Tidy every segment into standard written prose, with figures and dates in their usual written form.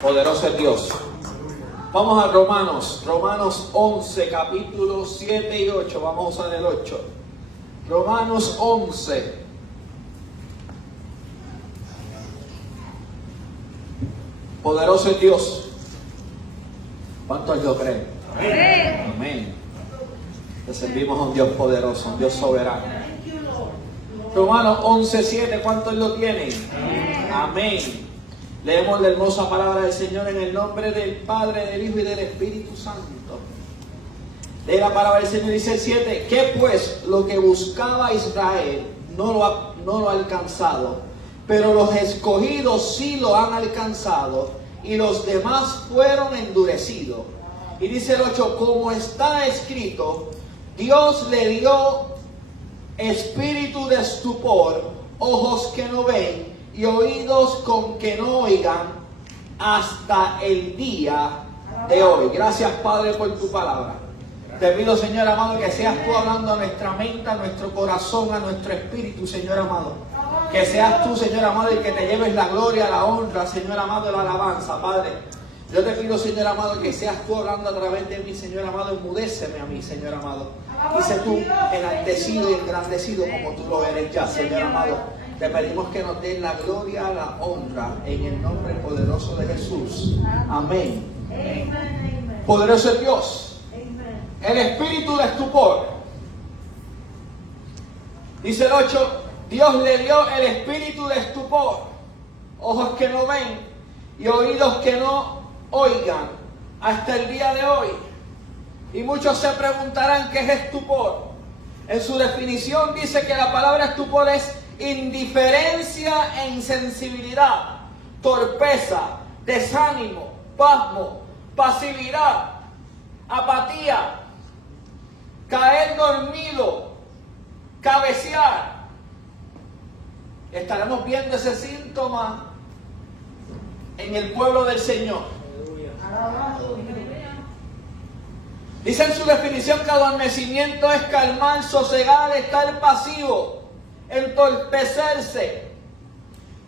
Poderoso es Dios. Vamos a Romanos 11, capítulos 7 y 8. Vamos a usar el 8. Romanos 11. Poderoso es Dios. ¿Cuántos lo creen? Amén. Amén. Le servimos a un Dios poderoso, un Dios soberano. Romanos 11, 7. ¿Cuántos lo tienen? Amén. Leemos la hermosa palabra del Señor en el nombre del Padre, del Hijo y del Espíritu Santo. Lee la palabra del Señor, dice el 7. Que pues lo que buscaba Israel no lo ha alcanzado, pero los escogidos sí lo han alcanzado, y los demás fueron endurecidos. Y dice el 8, como está escrito, Dios le dio espíritu de estupor, ojos que no ven y oídos con que no oigan, hasta el día de hoy. Gracias, Padre, por tu palabra. Te pido, Señor amado, que seas tú hablando a nuestra mente, a nuestro corazón, a nuestro espíritu, Señor amado. Que seas tú, Señor amado, el que te lleves la gloria, la honra, Señor amado, la alabanza, Padre. Yo te pido, Señor amado, que seas tú hablando a través de mí, Señor amado. Enmudéceme a mí, Señor amado. Y sé tú enaltecido y engrandecido como tú lo eres ya, Señor amado. Te pedimos que nos den la gloria, la honra, en el nombre poderoso de Jesús. Amén. Poderoso es Dios. El espíritu de estupor. Dice el 8, Dios le dio el espíritu de estupor, ojos que no ven y oídos que no oigan, hasta el día de hoy. Y muchos se preguntarán qué es estupor. En su definición dice que la palabra estupor es indiferencia e insensibilidad, torpeza, desánimo, pasmo, pasividad, apatía, caer dormido, cabecear. Estaremos viendo ese síntoma en el pueblo del Señor. Dice en su definición que adormecimiento es calmar, sosegar, estar pasivo, entorpecerse,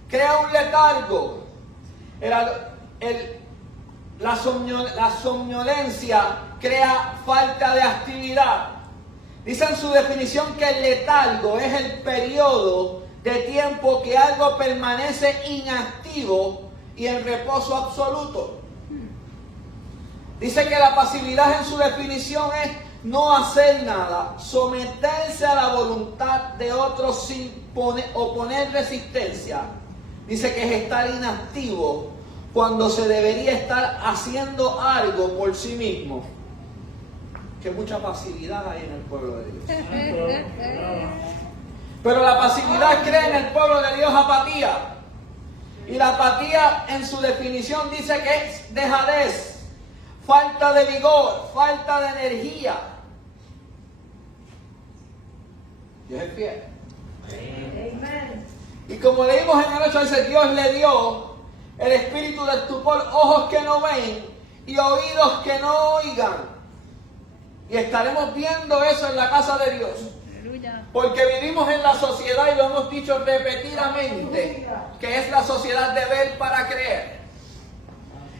crea un letargo. La somnolencia crea falta de actividad. Dice en su definición que el letargo es el periodo de tiempo que algo permanece inactivo y en reposo absoluto. Dice que la pasividad en su definición es no hacer nada, someterse a la voluntad de otros sin oponer resistencia. Dice que es estar inactivo cuando se debería estar haciendo algo por sí mismo. Que mucha pasividad hay en el pueblo de Dios. Pero la pasividad crea en el pueblo de Dios apatía. Y la apatía en su definición dice que es dejadez, falta de vigor, falta de energía. Dios es fiel. Amen. Y como leímos en el 8, dice, Dios le dio el espíritu de estupor, ojos que no ven y oídos que no oigan. Y estaremos viendo eso en la casa de Dios. Porque vivimos en la sociedad, y lo hemos dicho repetidamente, que es la sociedad de ver para creer.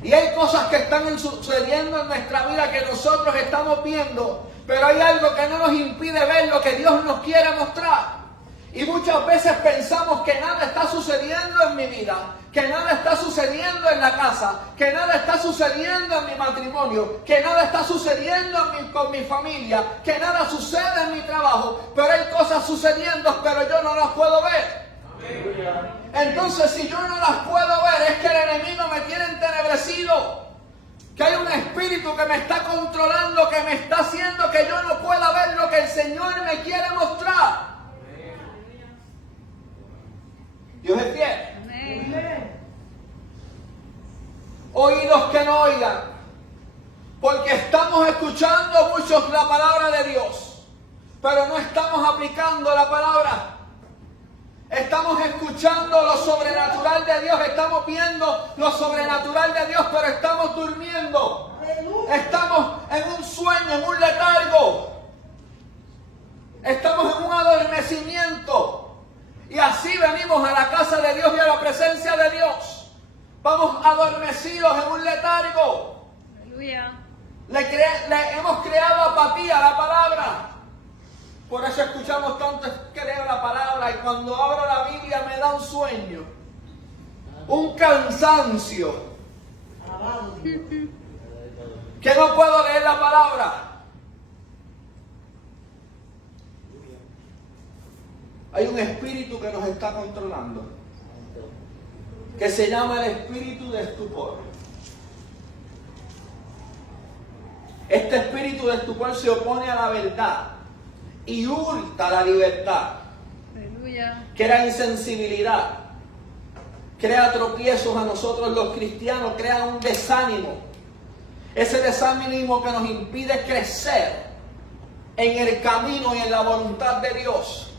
Y hay cosas que están sucediendo en nuestra vida que nosotros estamos viendo, pero hay algo que no nos impide ver lo que Dios nos quiere mostrar. Y muchas veces pensamos que nada está sucediendo en mi vida, que nada está sucediendo en la casa, que nada está sucediendo en mi matrimonio, que nada está sucediendo con mi familia, que nada sucede en mi trabajo, pero hay cosas sucediendo, pero yo no las puedo ver. Entonces, si yo no las puedo ver, es que el enemigo me tiene entenebrecido, que hay un espíritu que me está controlando, que me está haciendo que yo no pueda ver lo que el Señor me quiere mostrar. Dios es fiel. Amén. Oídos que no oigan, porque estamos escuchando muchos la palabra de Dios, pero no estamos aplicando la palabra. Estamos escuchando lo sobrenatural de Dios, estamos viendo lo sobrenatural de Dios, pero estamos durmiendo. Estamos en un sueño, en un letargo. Estamos en un adormecimiento. Y así venimos a la casa de Dios y a la presencia de Dios. Vamos adormecidos en un letargo. Aleluya. Le hemos creado apatía a la palabra. Por eso escuchamos tanto que leo la palabra y cuando abro la Biblia me da un sueño, un cansancio, que no puedo leer la palabra. Hay un espíritu que nos está controlando, que se llama el espíritu de estupor. Este espíritu de estupor se opone a la verdad y hurta la libertad. Aleluya. Crea insensibilidad, crea tropiezos a nosotros los cristianos, crea un desánimo. Ese desánimo que nos impide crecer en el camino y en la voluntad de Dios.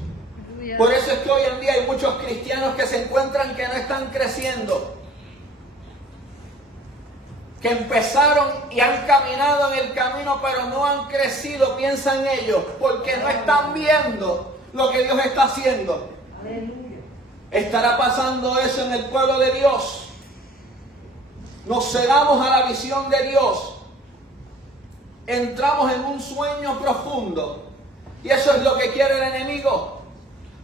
Aleluya. Por eso es que hoy en día hay muchos cristianos que se encuentran que no están creciendo, que empezaron y han caminado en el camino pero no han crecido, piensan ellos, porque no están viendo lo que Dios está haciendo. Aleluya. ¿Estará pasando eso en el pueblo de Dios? Nos cegamos a la visión de Dios, entramos en un sueño profundo y eso es lo que quiere el enemigo,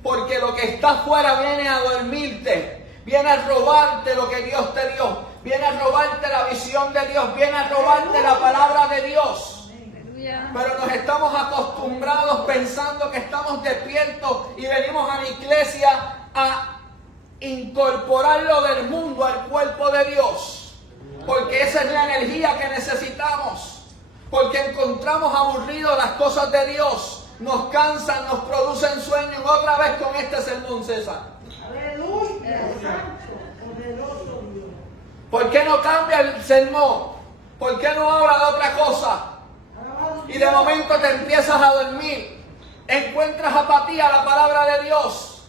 porque lo que está afuera viene a dormirte, viene a robarte lo que Dios te dio, viene a robarte la visión de Dios, viene a robarte la palabra de Dios. Aleluya. Pero nos estamos acostumbrados pensando que estamos despiertos y venimos a la iglesia a incorporar lo del mundo al cuerpo de Dios, porque esa es la energía que necesitamos, porque encontramos aburridos las cosas de Dios, nos cansan, nos producen sueños. Otra vez con este sermón, César. Aleluya. Santo, poderoso Dios. ¿Por qué no cambia el sermón? ¿Por qué no habla de otra cosa? Alabado Y de momento te empiezas a dormir, encuentras apatía a la palabra de Dios,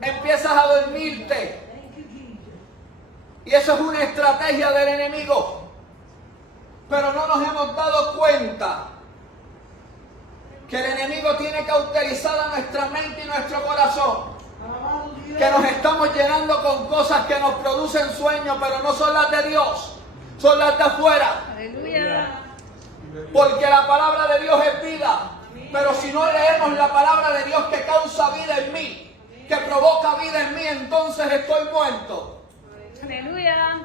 empiezas a dormirte. Thank you, Jesus. Y eso es una estrategia del enemigo. Pero no nos hemos dado cuenta que el enemigo tiene cauterizada nuestra mente y nuestro corazón. Alabado Dios. Que nos estamos llenando con cosas que nos producen sueños, pero no son las de Dios, son las de afuera. Aleluya. Porque la palabra de Dios es vida. Pero si no leemos la palabra de Dios que causa vida en mí, que provoca vida en mí, entonces estoy muerto. Aleluya.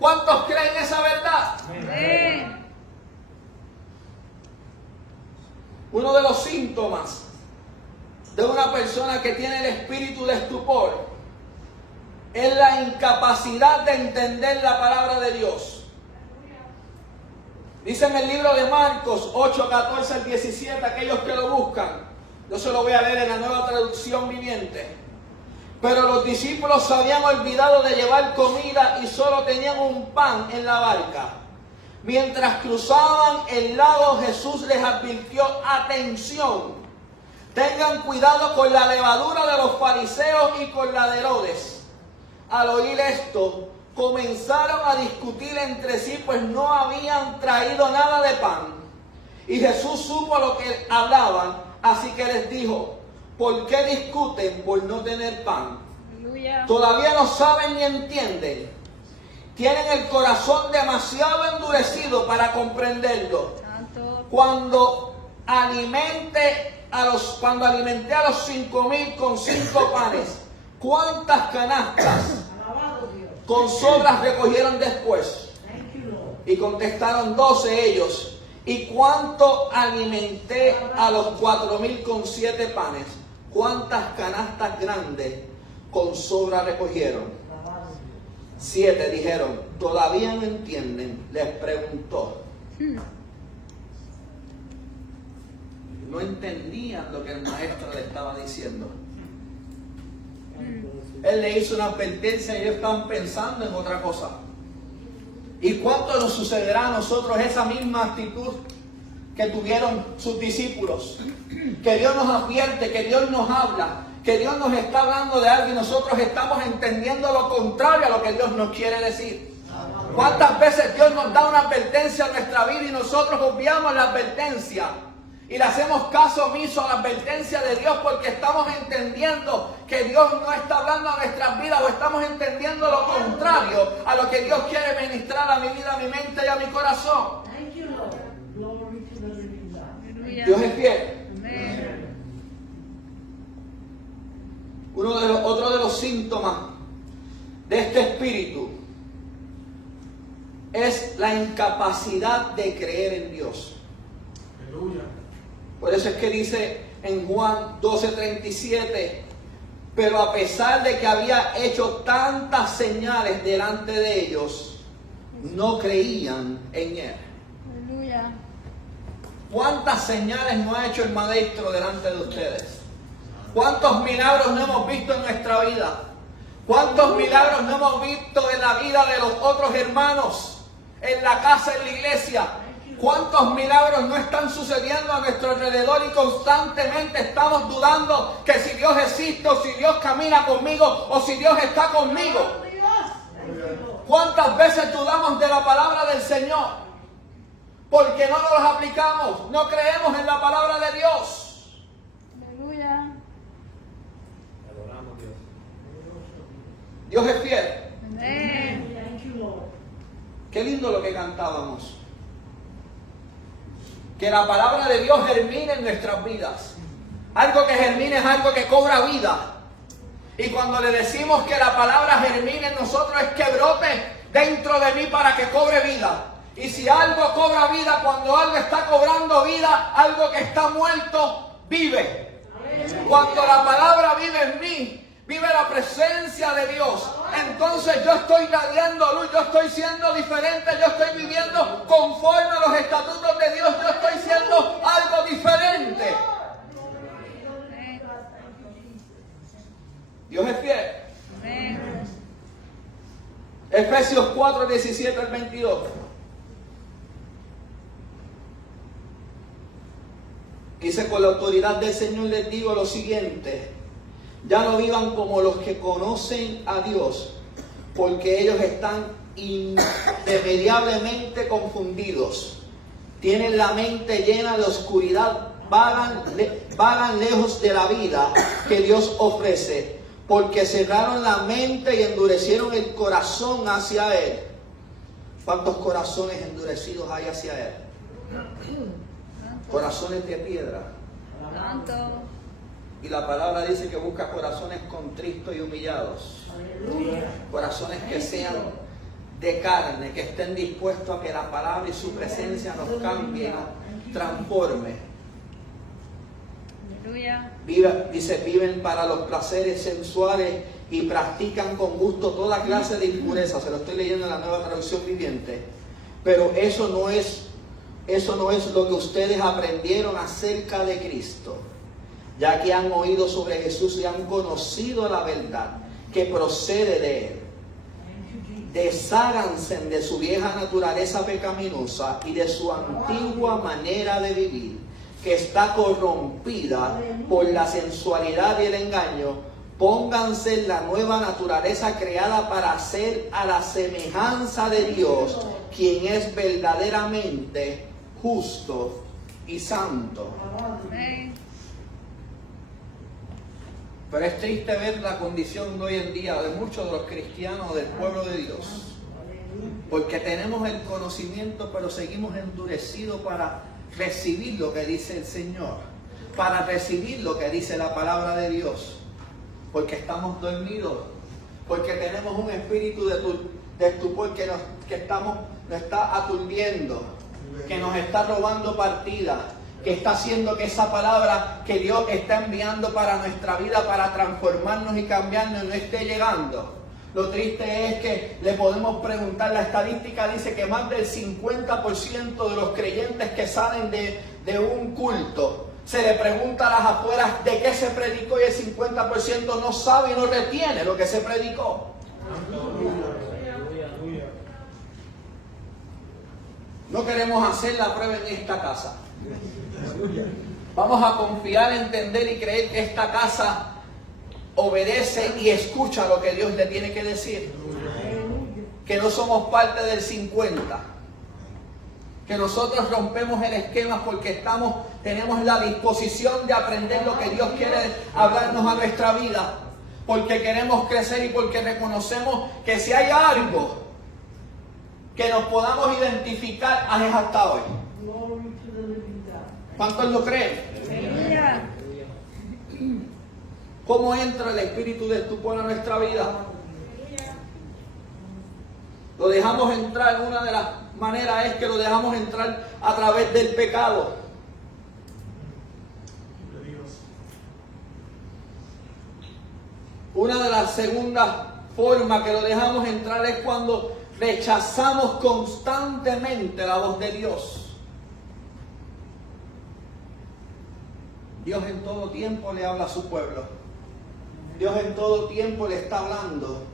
¿Cuántos creen esa verdad? Amén. Uno de los síntomas de una persona que tiene el espíritu de estupor es la incapacidad de entender la palabra de Dios. Dice en el libro de Marcos 8, 14 al 17, aquellos que lo buscan, yo se lo voy a leer en la Nueva Traducción Viviente. Pero los discípulos se habían olvidado de llevar comida y solo tenían un pan en la barca. Mientras cruzaban el lago, Jesús les advirtió: atención, tengan cuidado con la levadura de los fariseos y con la de Herodes. Al oír esto, comenzaron a discutir entre sí, pues no habían traído nada de pan. Y Jesús supo lo que hablaban, así que les dijo: ¿por qué discuten por no tener pan? Aleluya. ¿Todavía no saben ni entienden? Tienen el corazón demasiado endurecido para comprenderlo. Santo. Cuando alimenté a los 5,000 con 5 panes, ¿cuántas canastas Alabado Dios. con sobras recogieron después? Thank you, Lord. Y contestaron 12 ellos. ¿Y cuánto alimenté a los 4,000 con 7 panes? ¿Cuántas canastas grandes con sobra recogieron? Alabado Dios. 7 dijeron: ¿todavía no entienden? Les preguntó. No entendían lo que el maestro le estaba diciendo. Él le hizo una advertencia y ellos estaban pensando en otra cosa. ¿Y cuánto nos sucederá a nosotros esa misma actitud que tuvieron sus discípulos? Que Dios nos advierte, que Dios nos habla, que Dios nos está hablando de algo y nosotros estamos entendiendo lo contrario a lo que Dios nos quiere decir. ¿Cuántas veces Dios nos da una advertencia a nuestra vida y nosotros obviamos la advertencia Y le hacemos caso omiso a la advertencia de Dios porque estamos entendiendo que Dios no está hablando a nuestras vidas o estamos entendiendo lo contrario a lo que Dios quiere ministrar a mi vida, a mi mente y a mi corazón. Thank you, Lord. Glory to the living God. Aleluya. Dios es fiel. Amén. Otro de los síntomas de este espíritu es la incapacidad de creer en Dios. Aleluya. Por eso es que dice en Juan 12:37, pero a pesar de que había hecho tantas señales delante de ellos, no creían en él. Aleluya. ¿Cuántas señales no ha hecho el Maestro delante de ustedes? ¿Cuántos milagros no hemos visto en nuestra vida? ¿Cuántos milagros no hemos visto en la vida de los otros hermanos? En la casa, en la iglesia. ¿Cuántos milagros no están sucediendo a nuestro alrededor y constantemente estamos dudando que si Dios existe o si Dios camina conmigo o si Dios está conmigo? Thank you, Lord. ¿Cuántas veces dudamos de la palabra del Señor? Porque no nos aplicamos, no creemos en la palabra de Dios. Aleluya. Adoramos Dios. Dios es fiel. Amén. Thank you, Lord. Qué lindo lo que cantábamos. Que la palabra de Dios germine en nuestras vidas. Algo que germine es algo que cobra vida. Y cuando le decimos que la palabra germine en nosotros es que brote dentro de mí para que cobre vida. Y si algo cobra vida, cuando algo está cobrando vida, algo que está muerto, vive. Cuando la palabra vive en mí, vive la presencia de Dios. Entonces yo estoy radiando luz, yo estoy siendo diferente, yo estoy viviendo conforme a los estatutos de Dios, yo estoy siendo algo diferente. Dios es fiel. Amén. Efesios 4, 17 al 22. Dice: con la autoridad del Señor les digo lo siguiente: ya no vivan como los que conocen a Dios, porque ellos están irremediablemente confundidos. Tienen la mente llena de oscuridad, vagan lejos de la vida que Dios ofrece, porque cerraron la mente y endurecieron el corazón hacia Él. ¿Cuántos corazones endurecidos hay hacia Él? Corazones de piedra. Santo. Y la palabra dice que busca corazones contritos y humillados. Corazones que sean de carne, que estén dispuestos a que la palabra y su presencia nos cambie, nos transforme. Aleluya. Viven para los placeres sensuales y practican con gusto toda clase de impureza. Se lo estoy leyendo en la Nueva Traducción Viviente. Pero eso no es lo que ustedes aprendieron acerca de Cristo, ya que han oído sobre Jesús y han conocido la verdad que procede de Él. Desháganse de su vieja naturaleza pecaminosa y de su antigua manera de vivir, que está corrompida por la sensualidad y el engaño. Pónganse en la nueva naturaleza creada para ser a la semejanza de Dios, quien es verdaderamente justo y santo. Amén. Pero es triste ver la condición de hoy en día de muchos de los cristianos del pueblo de Dios, porque tenemos el conocimiento pero seguimos endurecidos para recibir lo que dice el Señor, para recibir lo que dice la palabra de Dios, porque estamos dormidos, porque tenemos un espíritu de estupor que nos está aturdiendo, que nos está robando partida, que está haciendo que esa palabra que Dios está enviando para nuestra vida, para transformarnos y cambiarnos, no esté llegando. Lo triste es que le podemos preguntar, la estadística dice que más del 50% de los creyentes que salen de un culto, se le pregunta a las afueras de qué se predicó y el 50% no sabe y no retiene lo que se predicó. No queremos hacer la prueba en esta casa. Vamos a confiar, entender y creer que esta casa obedece y escucha lo que Dios le tiene que decir. Que no somos parte del 50. que nosotros rompemos el esquema porque tenemos la disposición de aprender lo que Dios quiere hablarnos a nuestra vida, porque queremos crecer y porque reconocemos que si hay algo que nos podamos identificar es hasta hoy. Glory to the living God. ¿Cuántos lo creen? Aleluya. ¿Cómo entra el Espíritu de tu pueblo a nuestra vida? Lo dejamos entrar, una de las maneras es que lo dejamos entrar a través del pecado. Una de las segundas formas que lo dejamos entrar es cuando rechazamos constantemente la voz de Dios. Dios en todo tiempo le habla a su pueblo. Dios en todo tiempo le está hablando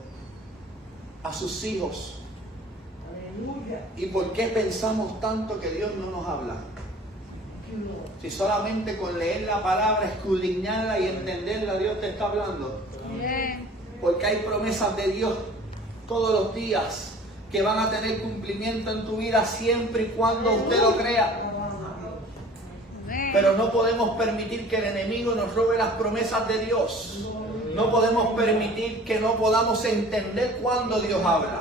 a sus hijos. Aleluya. ¿Y por qué pensamos tanto que Dios no nos habla? Thank you, Lord. Si solamente con leer la palabra, escudriñarla y entenderla, Dios te está hablando. Bien. Porque hay promesas de Dios todos los días que van a tener cumplimiento en tu vida siempre y cuando usted lo crea. Amén. Pero no podemos permitir que el enemigo nos robe las promesas de Dios. No podemos permitir que no podamos entender cuándo Dios habla.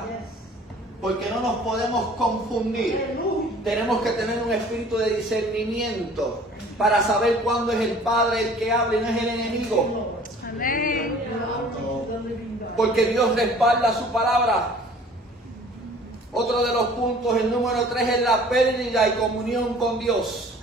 Porque no nos podemos confundir. Tenemos que tener un espíritu de discernimiento para saber cuándo es el Padre el que habla y no es el enemigo. Amén. Porque Dios respalda su palabra. Otro de los puntos, el número 3, es la pérdida y comunión con Dios.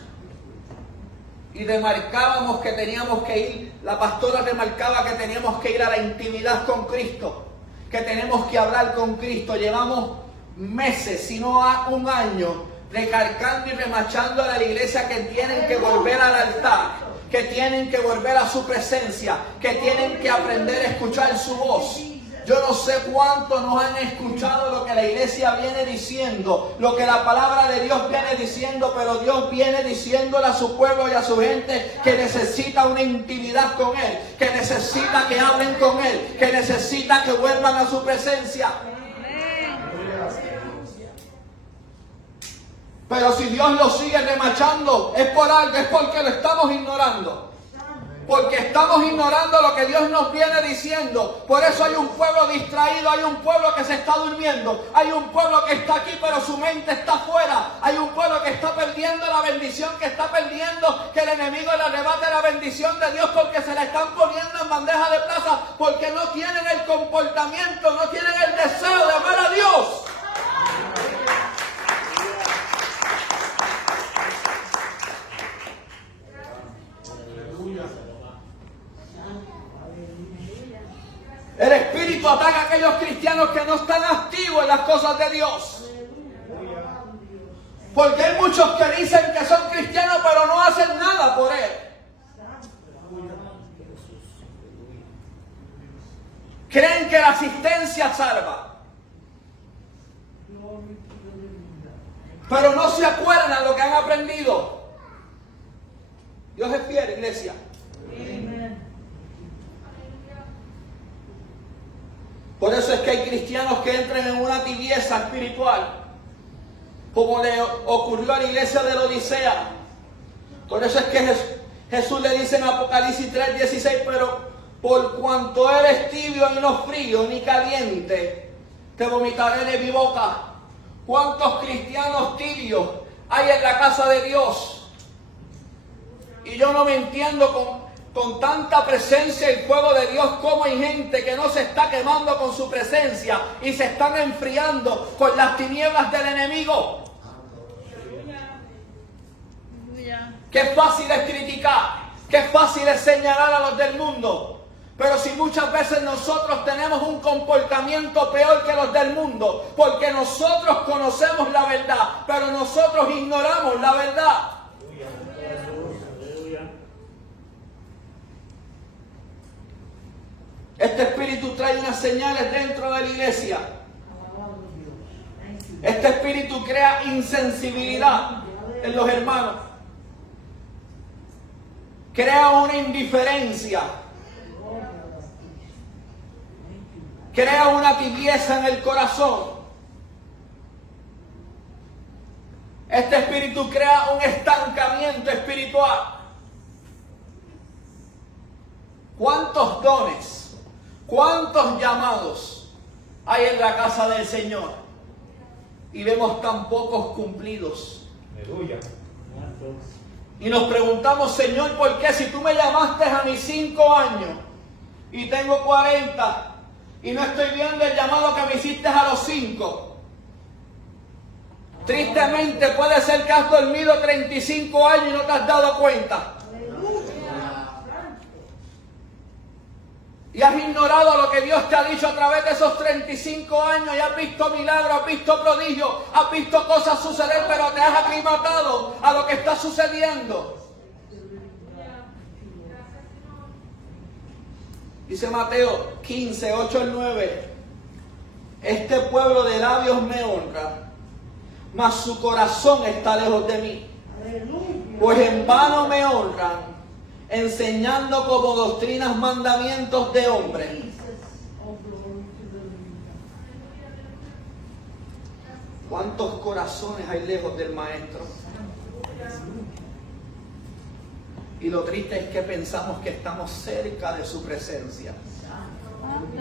Y remarcábamos que teníamos que ir, la pastora remarcaba que teníamos que ir a la intimidad con Cristo, que tenemos que hablar con Cristo. Llevamos meses, si no un año, recargando y remachando a la iglesia que tienen que volver al altar, que tienen que volver a su presencia, que tienen que aprender a escuchar su voz. Yo no sé cuántos nos han escuchado lo que la iglesia viene diciendo, lo que la palabra de Dios viene diciendo, pero Dios viene diciéndole a su pueblo y a su gente que necesita una intimidad con Él, que necesita que hablen con Él, que necesita que vuelvan a su presencia. Pero si Dios lo sigue remachando, es por algo, es porque lo estamos ignorando. Porque estamos ignorando lo que Dios nos viene diciendo. Por eso hay un pueblo distraído, hay un pueblo que se está durmiendo, hay un pueblo que está aquí pero su mente está afuera, hay un pueblo que está perdiendo la bendición, que está perdiendo, que el enemigo le arrebate la bendición de Dios porque se la están poniendo en bandeja de plata, porque no tienen el comportamiento, no tienen el deseo de amar a Dios. El Espíritu ataca a aquellos cristianos que no están activos en las cosas de Dios. Porque hay muchos que dicen que son cristianos pero no hacen nada por Él. Creen que la asistencia salva. Pero no se acuerdan lo que han aprendido. Dios es fiel, iglesia. Por eso es que hay cristianos que entran en una tibieza espiritual, como le ocurrió a la iglesia de la Odisea. Por eso es que Jesús le dice en Apocalipsis 3:16, pero por cuanto eres tibio y no frío ni caliente, te vomitaré de mi boca. ¿Cuántos cristianos tibios hay en la casa de Dios? Y yo no me entiendo con tanta presencia y fuego de Dios, como hay gente que no se está quemando con su presencia y se están enfriando con las tinieblas del enemigo. Qué fácil es criticar, qué fácil es señalar a los del mundo. Pero si muchas veces nosotros tenemos un comportamiento peor que los del mundo, porque nosotros conocemos la verdad, pero nosotros ignoramos la verdad. Este espíritu trae unas señales dentro de la iglesia. Este espíritu crea insensibilidad en los hermanos. Crea una indiferencia. Crea una tibieza en el corazón. Este espíritu crea un estancamiento espiritual. ¿Cuántos dones, cuántos llamados hay en la casa del Señor? Y vemos tan pocos cumplidos. Aleluya. Y nos preguntamos, Señor, ¿por qué si tú me llamaste a mis 5 años y tengo 40 y no estoy viendo el llamado que me hiciste a los 5? Tristemente puede ser que has dormido 35 años y no te has dado cuenta. Y has ignorado lo que Dios te ha dicho a través de esos 35 años y has visto milagros, has visto prodigios, has visto cosas suceder, pero te has aclimatado a lo que está sucediendo. Dice Mateo 15, 8 al 9. Este pueblo de labios me honra, mas su corazón está lejos de mí. Pues en vano me honran, enseñando como doctrinas mandamientos de hombres. ¿Cuántos corazones hay lejos del Maestro? Y lo triste es que pensamos que estamos cerca de su presencia.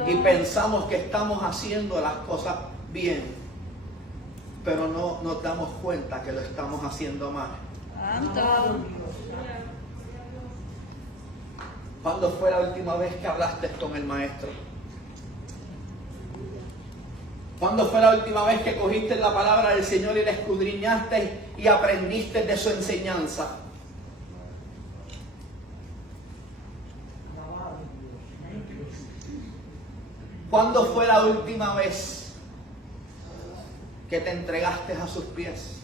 Y pensamos que estamos haciendo las cosas bien. Pero no nos damos cuenta que lo estamos haciendo mal. Santo. ¿Cuándo fue la última vez que hablaste con el Maestro? ¿Cuándo fue la última vez que cogiste la palabra del Señor y la escudriñaste y aprendiste de su enseñanza? ¿Cuándo fue la última vez que te entregaste a sus pies?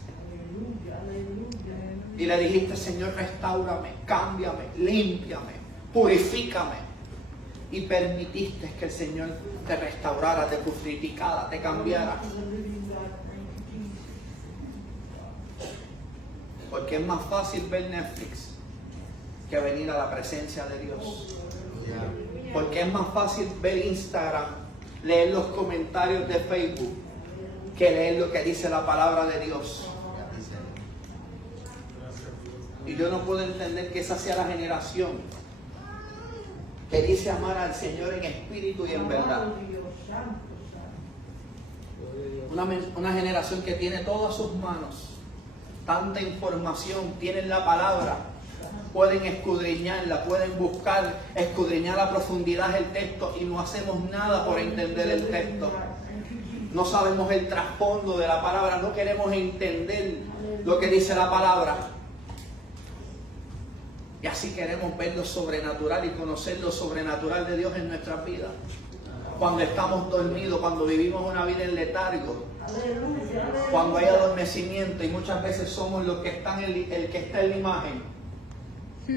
Y le dijiste, Señor, restáurame, cámbiame, límpiame, purifícame. Y permitiste que el Señor te restaurara, te purificara, te cambiara. Porque es más fácil ver Netflix que venir a la presencia de Dios. Porque es más fácil ver Instagram, leer los comentarios de Facebook, que leer lo que dice la palabra de Dios. Y yo no puedo entender que esa sea la generación que dice amar al Señor en espíritu y en verdad. Una generación que tiene todo a sus manos, tanta información, tienen la palabra, pueden escudriñarla, pueden buscar, escudriñar a profundidad el texto y no hacemos nada por entender el texto. No sabemos el trasfondo de la palabra, no queremos entender lo que dice la palabra. Y así queremos ver lo sobrenatural y conocer lo sobrenatural de Dios en nuestras vidas. Cuando estamos dormidos, cuando vivimos una vida en letargo, cuando hay adormecimiento y muchas veces somos los que están el que está en la imagen.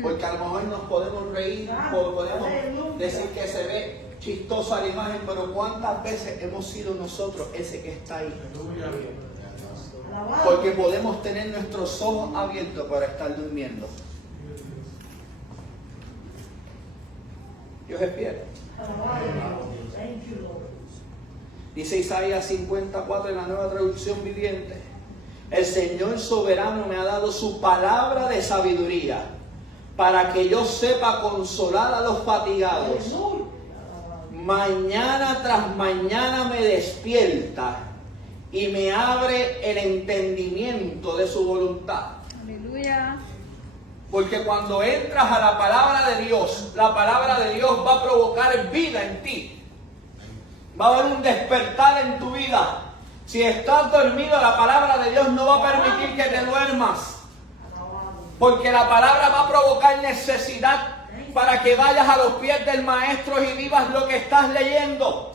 Porque a lo mejor nos podemos reír, podemos decir que se ve chistosa la imagen, pero ¿cuántas veces hemos sido nosotros ese que está ahí? Porque podemos tener nuestros ojos abiertos para estar durmiendo. Dios es fiel. Dice Isaías 54 en la Nueva Traducción Viviente: el Señor soberano me ha dado su palabra de sabiduría para que yo sepa consolar a los fatigados. Mañana tras mañana me despierta y me abre el entendimiento de su voluntad. Aleluya. Porque cuando entras a la palabra de Dios, la palabra de Dios va a provocar vida en ti. Va a haber un despertar en tu vida. Si estás dormido, la palabra de Dios no va a permitir que te duermas. Porque la palabra va a provocar necesidad para que vayas a los pies del Maestro y vivas lo que estás leyendo.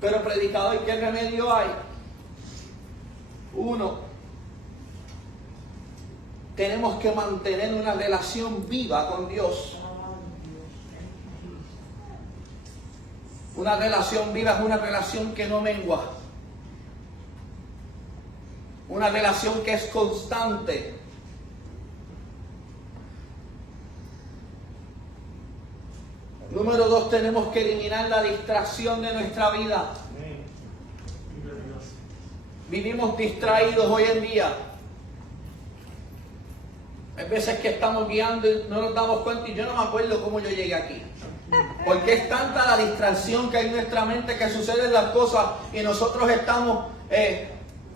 Pero predicador, ¿qué remedio hay? Uno, tenemos que mantener una relación viva con Dios. Una relación viva es una relación que no mengua. Una relación que es constante. Número 2, tenemos que eliminar la distracción de nuestra vida. Vivimos distraídos hoy en día. Hay veces que estamos guiando y no nos damos cuenta, y yo no me acuerdo cómo yo llegué aquí. Porque es tanta la distracción que hay en nuestra mente que suceden las cosas y nosotros estamos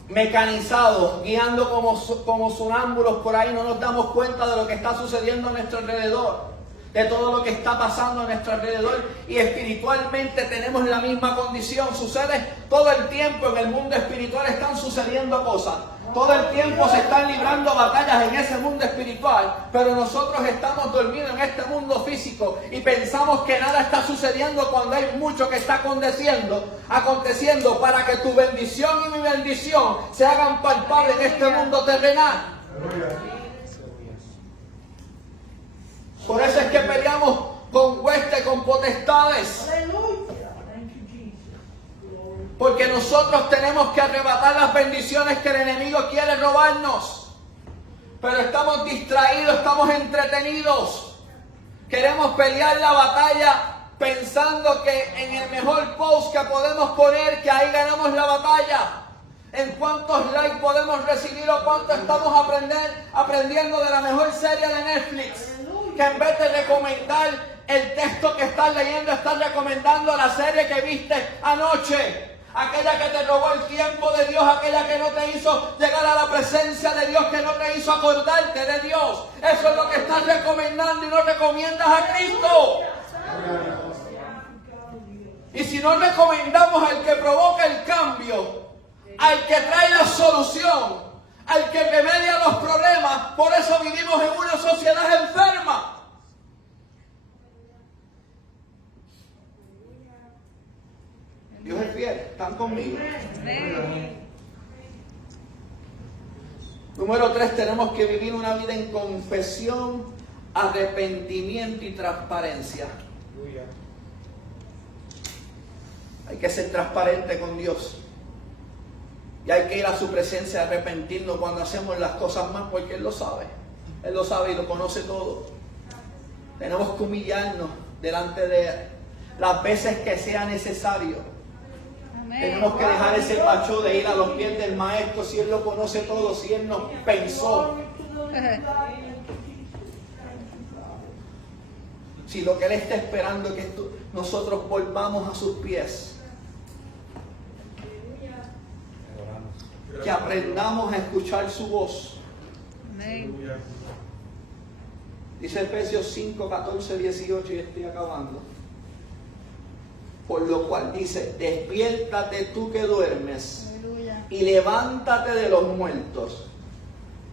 mecanizados, guiando como sonámbulos por ahí, no nos damos cuenta de lo que está sucediendo a nuestro alrededor, de todo lo que está pasando a nuestro alrededor, y espiritualmente tenemos la misma condición. Sucede todo el tiempo en el mundo espiritual, están sucediendo cosas. Todo el tiempo se están librando batallas en ese mundo espiritual, pero nosotros estamos dormidos en este mundo físico y pensamos que nada está sucediendo cuando hay mucho que está aconteciendo para que tu bendición y mi bendición se hagan palpables en este mundo terrenal. Por eso es que peleamos con huestes, con potestades. Hallelujah. Thank you, Jesus. Glory. Porque nosotros tenemos que arrebatar las bendiciones que el enemigo quiere robarnos. Pero estamos distraídos, estamos entretenidos. Queremos pelear la batalla pensando que en el mejor post que podemos poner, que ahí ganamos la batalla. En cuántos likes podemos recibir o cuánto estamos aprendiendo de la mejor serie de Netflix. Que en vez de recomendar el texto que estás leyendo, estás recomendando la serie que viste anoche. Aquella que te robó el tiempo de Dios, aquella que no te hizo llegar a la presencia de Dios, que no te hizo acordarte de Dios. Eso es lo que estás recomendando y no recomiendas a Cristo. Y si no recomendamos al que provoca el cambio, al que trae la solución, al que remedia los problemas, por eso vivimos en una sociedad enferma. Dios es fiel, ¿están conmigo? Número 3, tenemos que vivir una vida en confesión, arrepentimiento y transparencia. Hay que ser transparente con Dios. Y hay que ir a su presencia a arrepentirnos cuando hacemos las cosas mal, porque Él lo sabe. Él lo sabe y lo conoce todo. Tenemos que humillarnos delante de Él las veces que sea necesario. Tenemos que dejar ese pacho de ir a los pies del Maestro, si Él lo conoce todo, si Él nos pensó. Si lo que Él está esperando es que nosotros volvamos a sus pies. Que aprendamos a escuchar su voz. Dice Efesios 5, 14, 18, y estoy acabando. Por lo cual dice: despiértate tú que duermes, y levántate de los muertos,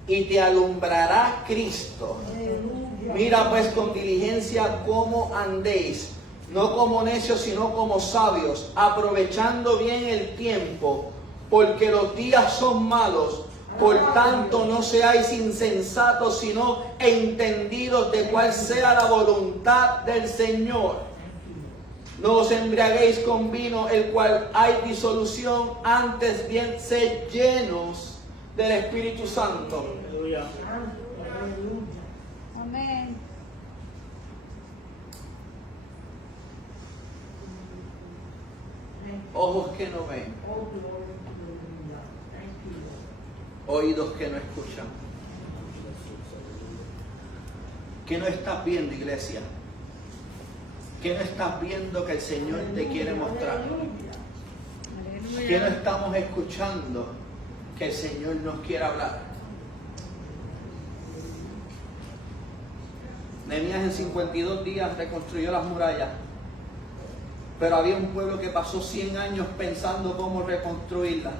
y te alumbrará Cristo. Mira pues con diligencia cómo andéis, no como necios, sino como sabios, aprovechando bien el tiempo, porque los días son malos. Por tanto, no seáis insensatos, sino entendidos de cuál sea la voluntad del Señor. No os embriaguéis con vino, el cual hay disolución, antes bien sed llenos del Espíritu Santo. Amén. Ojos que no ven, oídos que no escuchan. ¿Qué no estás viendo, iglesia? ¿Qué no estás viendo que el Señor te quiere mostrar? ¿Qué no estamos escuchando que el Señor nos quiere hablar? Nehemías en 52 días reconstruyó las murallas, pero había un pueblo que pasó 100 años pensando cómo reconstruirlas.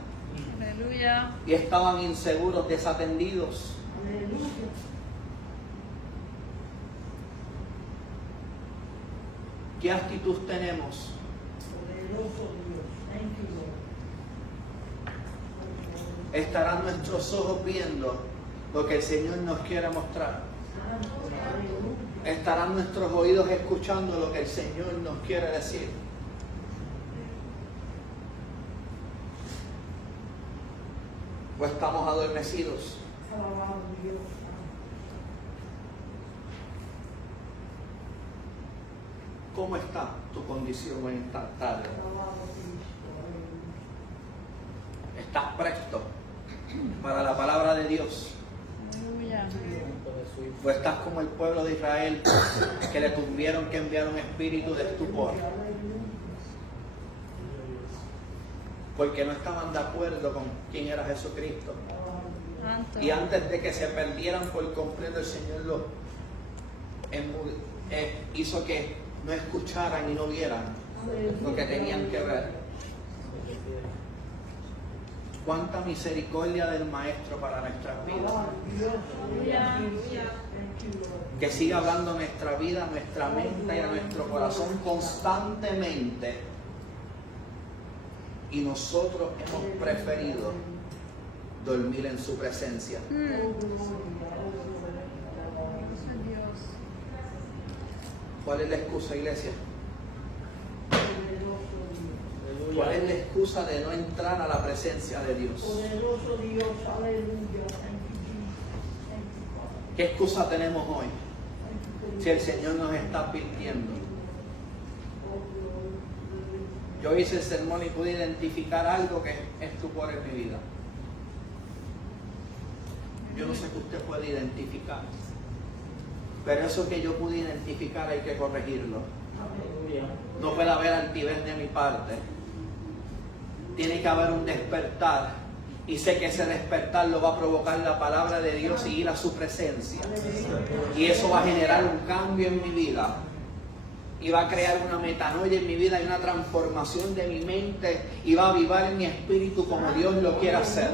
Aleluya. Y estaban inseguros, desatendidos. ¿Qué actitud tenemos? ¿Estarán nuestros ojos viendo lo que el Señor nos quiere mostrar? ¿Estarán nuestros oídos escuchando lo que el Señor nos quiere decir? ¿O estamos adormecidos? ¿Cómo está tu condición en esta tarde? ¿Estás presto para la palabra de Dios? Aleluya. ¿O estás como el pueblo de Israel que le tuvieron que enviar un espíritu de estupor? Porque no estaban de acuerdo con quién era Jesucristo. Santo. Y antes de que se perdieran por completo, el Señor hizo que no escucharan y no vieran lo que tenían que ver. Cuánta misericordia del Maestro para nuestras vidas. Aleluya. Que siga hablando a nuestra vida, a nuestra mente y a nuestro corazón constantemente. Y nosotros hemos preferido dormir en su presencia. Gracias a Dios. ¿Cuál es la excusa, iglesia? ¿Cuál es la excusa de no entrar a la presencia de Dios? Poderoso Dios, aleluya. Thank you, Jesus. Thank you, Father. ¿Qué excusa tenemos hoy? Thank you, Si el Señor nos está advirtiendo. Yo hice el sermón y pude identificar algo que es estupor en mi vida. Yo no sé qué usted puede identificar, pero eso que yo pude identificar hay que corregirlo. No puede haber altivez de mi parte. Tiene que haber un despertar, y sé que ese despertar lo va a provocar la palabra de Dios y ir a su presencia, y eso va a generar un cambio en mi vida y va a crear una metanoia en mi vida y una transformación de mi mente, y va a avivar en mi espíritu como Dios lo quiere hacer.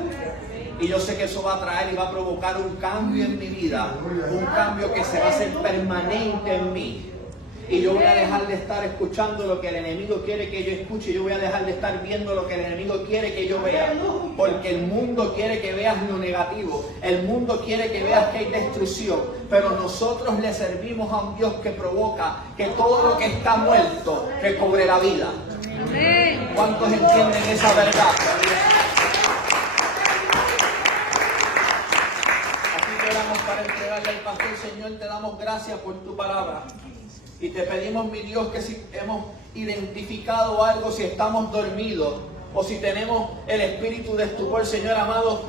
Y yo sé que eso va a traer y va a provocar un cambio en mi vida, un cambio que se va a hacer permanente en mí. Y yo voy a dejar de estar escuchando lo que el enemigo quiere que yo escuche. Yo voy a dejar de estar viendo lo que el enemigo quiere que yo vea. Porque el mundo quiere que veas lo negativo. El mundo quiere que veas que hay destrucción. Pero nosotros le servimos a un Dios que provoca que todo lo que está muerto recobre la vida. Amén. ¿Cuántos entienden esa verdad? Así que oramos para entregarle al pastor. Señor, te damos gracias por tu palabra. Y te pedimos, mi Dios, que si hemos identificado algo, si estamos dormidos o si tenemos el espíritu de estupor, Señor amado,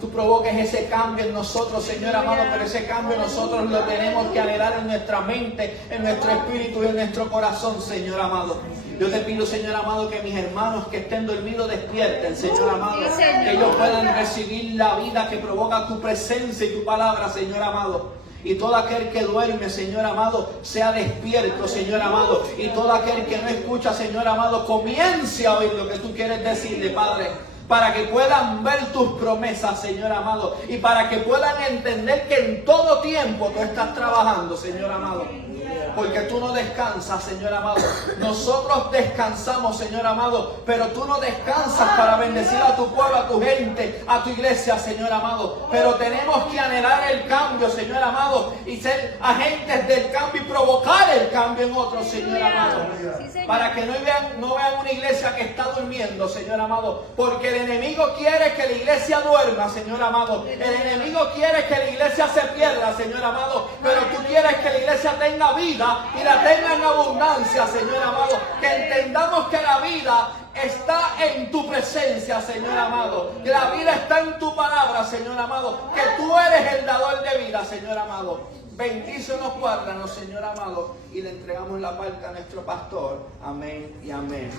tú provoques ese cambio en nosotros, Señor amado, pero ese cambio nosotros lo tenemos que anhelar en nuestra mente, en nuestro espíritu y en nuestro corazón, Señor amado. Yo te pido, Señor amado, que mis hermanos que estén dormidos despierten, Señor amado, Sí, Señor. que ellos puedan recibir la vida que provoca tu presencia y tu palabra, Señor amado. Y todo aquel que duerme, Señor amado, sea despierto, Señor amado. Y todo aquel que no escucha, Señor amado, comience a oír lo que tú quieres decirle, Padre. Para que puedan ver tus promesas, Señor amado. Y para que puedan entender que en todo tiempo tú estás trabajando, Señor amado. Porque tú no descansas, Señor amado. Nosotros descansamos, Señor amado, pero tú no descansas para bendecir a tu pueblo, a tu gente, a tu iglesia, Señor amado. Pero tenemos que anhelar el cambio, Señor amado, y ser agentes del cambio y provocar el cambio en otros, Señor amado. Sí, Señor. Para que no vean una iglesia que está durmiendo, Señor amado. Porque el enemigo quiere que la iglesia duerma, Señor amado. El enemigo quiere que la iglesia se pierda, Señor amado. Pero tú quieres que la iglesia tenga vida y la tenga en abundancia, Señor amado. Que entendamos que la vida está en tu presencia, Señor amado. Que la vida está en tu palabra, Señor amado. Que tú eres el dador de vida, Señor amado. Bendícenos, guárdanos, Señor amado. Y le entregamos la parte a nuestro pastor. Amén y amén.